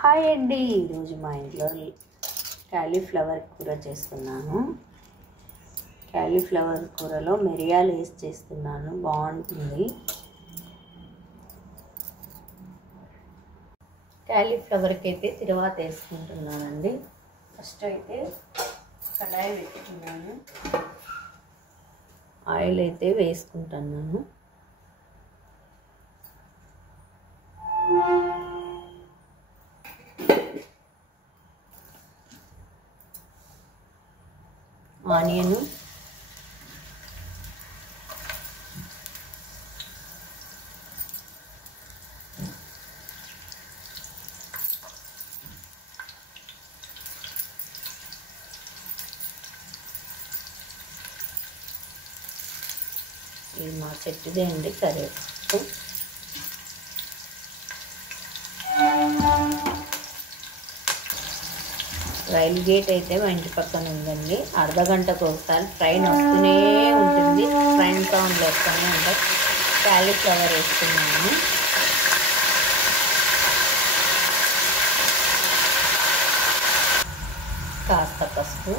Hi అండి, ఈరోజు మా ఇంట్లో క్యాలీఫ్లవర్ కూర చేస్తున్నాను. క్యాలీఫ్లవర్ కూరలో మిరియాలు వేసి చేస్తున్నాను, బాగుంటుంది. క్యాలీఫ్లవర్కి అయితే తిరువాత వేసుకుంటున్నానండి. ఫస్ట్ అయితే కడాయి పెట్టుకున్నాను, ఆయిల్ అయితే వేసుకుంటున్నాను. ఆనియన్, ఇది మా చెట్టుదే అండి కరివేపాకు. రైల్ గేట్ అయితే మా ఇంటి పక్కన ఉందండి. అర్ధగంటకు ఒకసారి ట్రైన్ వస్తూనే ఉంటుంది, ట్రైన్ సౌండ్లు వస్తూనే ఉంటాయి. క్యాలీఫ్లవర్ వేస్తున్నాను. కాస్త పసుపు,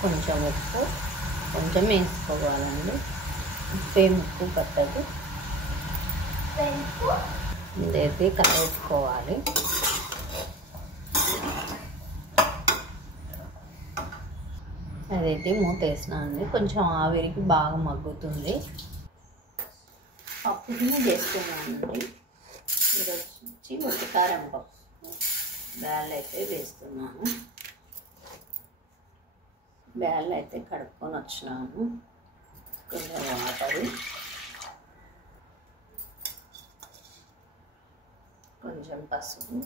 కొంచెం ఉప్పు, కొంచెం వేసుకోవాలండి. ఉప్పేం ఉప్పు పట్టదు, ఇదైతే కలుపుకోవాలి. అదైతే మూత వేసినానండి, కొంచెం ఆవిరికి బాగా మగ్గుతుంది. పప్పు గిన్నె వేస్తున్నానండి. ఈరోజు వచ్చి మొట్టకారం పప్పు బ్యాళ్ళు అయితే వేస్తున్నాను. బ్యాళ్ళు అయితే కడుక్కొని వచ్చినాను. కొంచెం వాటరు, కొంచెం పసుపు,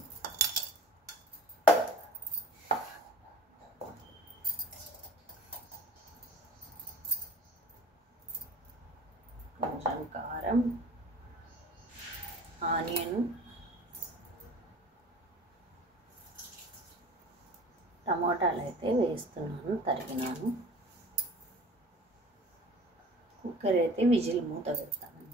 కొంచెం కారం, ఆనియన్, టమాటాలు అయితే వేస్తున్నాను, తరిగినాను. కుక్కర్ అయితే విజిల్ మూత పెడతాను.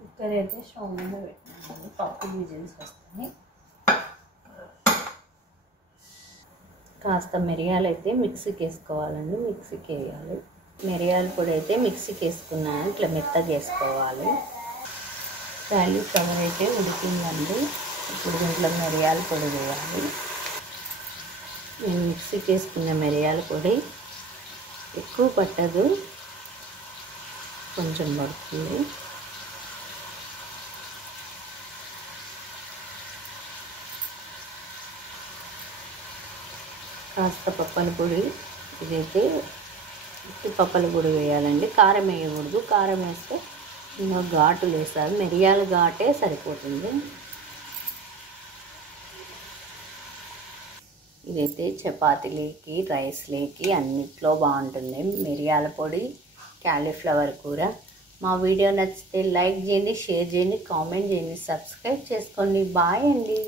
కుక్కర్ అయితే స్టవ్ మీద పెట్టినాను, పప్పు విజిల్స్ వస్తాయి. కాస్త మిరియాలు అయితే మిక్సీకి వేసుకోవాలండి, మిక్సీకి వేయాలి. మిరియాల పొడి అయితే మిక్సీకి వేసుకున్నాను, ఇట్లా మెత్తగా వేసుకోవాలి. క్యాలీఫ్లవర్ అయితే ఉడికిందండి, ఇప్పుడు దీంట్లో మిరియాల పొడి వేయాలి. నేను మిక్సీకి వేసుకున్న మిరియాల పొడి ఎక్కువ పట్టదు, కొంచెం పడుతుంది. కాస్త పప్పల పొడి, ఇదైతే పప్పల పొడి వేయాలండి, కారం వేయకూడదు. కారం వేస్తే ఇంకా ఘాటు వేస్తారు, మిరియాల ఘాటే సరిపోతుంది. ఇదైతే చపాతీలేకి, రైస్లేకి అన్నిట్లో బాగుంటుంది మిరియాల పొడి క్యాలీఫ్లవర్ కూర. మా వీడియో నచ్చితే లైక్ చేయండి, షేర్ చేయండి, కామెంట్ చేయండి, సబ్స్క్రైబ్ చేసుకోండి. బాయ్ అండి.